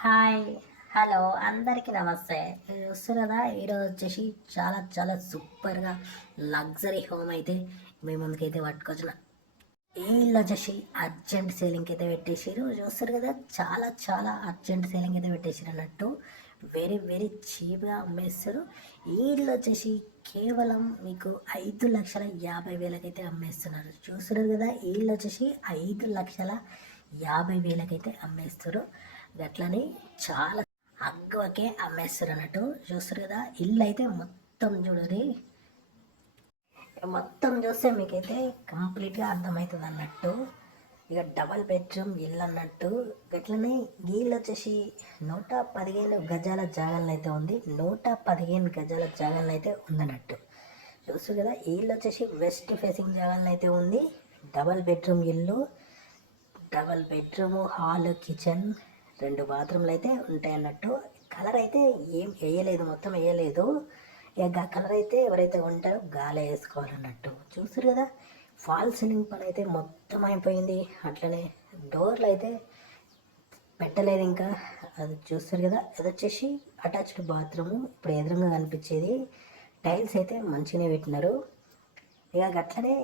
Hi hello అందరికీ నమస్తే. మీరు చూస్తారు కదా, ఈరోజు వచ్చేసి చాలా చాలా సూపర్గా లగ్జరీ హోమ్ అయితే మీ ముందుకైతే పట్టుకొచ్చిన. ఈ ఇల్లు వచ్చేసి అర్జెంట్ సేలింగ్కి అయితే పెట్టేసారు. చూస్తారు కదా, చాలా చాలా అర్జెంట్ సేలింగ్ అయితే పెట్టేసారు అన్నట్టు. వెరీ వెరీ చీప్గా అమ్మేస్తారు. ఈ ఇల్లు వచ్చేసి కేవలం మీకు 5,50,000కైతే అమ్మేస్తున్నారు. చూస్తున్నారు కదా, ఈ ఇల్లు వచ్చేసి 5,50,000కైతే అమ్మేస్తారు. అట్లని చాలా అగ్గవకే అమ్మేస్తారు అన్నట్టు. చూస్తారు కదా, ఇల్లు అయితే మొత్తం చూడరి, మొత్తం చూస్తే మీకైతే కంప్లీట్గా అర్థమవుతుంది అన్నట్టు. ఇక డబల్ బెడ్రూమ్ ఇల్లు అన్నట్టు. అట్లనే వీళ్ళు వచ్చేసి 115 గజాల జాగాలను అయితే ఉంది. 115 గజాల జాగాలను అయితే ఉందన్నట్టు. చూస్తారు కదా, వీళ్ళు వచ్చేసి వెస్ట్ ఫేసింగ్ జాగాలను అయితే ఉంది. డబల్ బెడ్రూమ్ ఇల్లు, డబల్ బెడ్రూమ్, హాల్, కిచెన్, 2 బాత్రూమ్లు అయితే ఉంటాయి అన్నట్టు. కలర్ అయితే ఏం వేయలేదు, మొత్తం వేయలేదు. ఇక కలర్ అయితే ఎవరైతే ఉంటారో గాలి వేసుకోవాలన్నట్టు. చూస్తారు కదా, ఫాల్ సీలింగ్ పని అయితే మొత్తం అయిపోయింది. అట్లనే డోర్లు అయితే పెట్టలేదు ఇంకా. అది చూస్తారు కదా, అది వచ్చేసి అటాచ్డ్ బాత్రూము. ఇప్పుడు ఎదురుగా కనిపించేది. టైల్స్ అయితే మంచిగానే పెట్టినారు. ఇక అట్లనే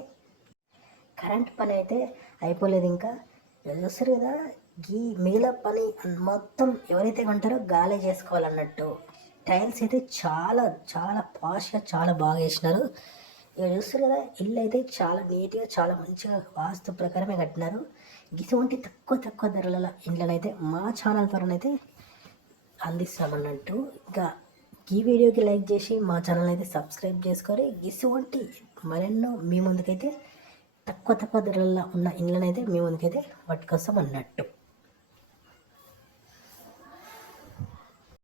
కరెంట్ పని అయితే అయిపోలేదు ఇంకా. చూస్తారు కదా, ఈ మిగిలిన పని మొత్తం ఎవరైతే కొంటారో గాలే చేసుకోవాలన్నట్టు. టైల్స్ అయితే చాలా చాలా పాష్గా చాలా బాగా వేసినారు. ఇక చూస్తారు కదా, ఇల్లు అయితే చాలా నీట్గా చాలా మంచిగా వాస్తు ప్రకారమే కట్టినారు. ఇటువంటి తక్కువ తక్కువ ధరల ఇండ్లనైతే మా ఛానల్ ద్వారానైతే అందిస్తామన్నట్టు. ఇంకా ఈ వీడియోకి లైక్ చేసి మా ఛానల్ అయితే సబ్స్క్రైబ్ చేసుకొని ఇటువంటి మరెన్నో మీ ముందుకైతే తక్కువ తక్కువ ధరల్లో ఉన్న ఇండ్లనైతే మీ ముందుకైతే పట్టుకొస్తాం అన్నట్టు.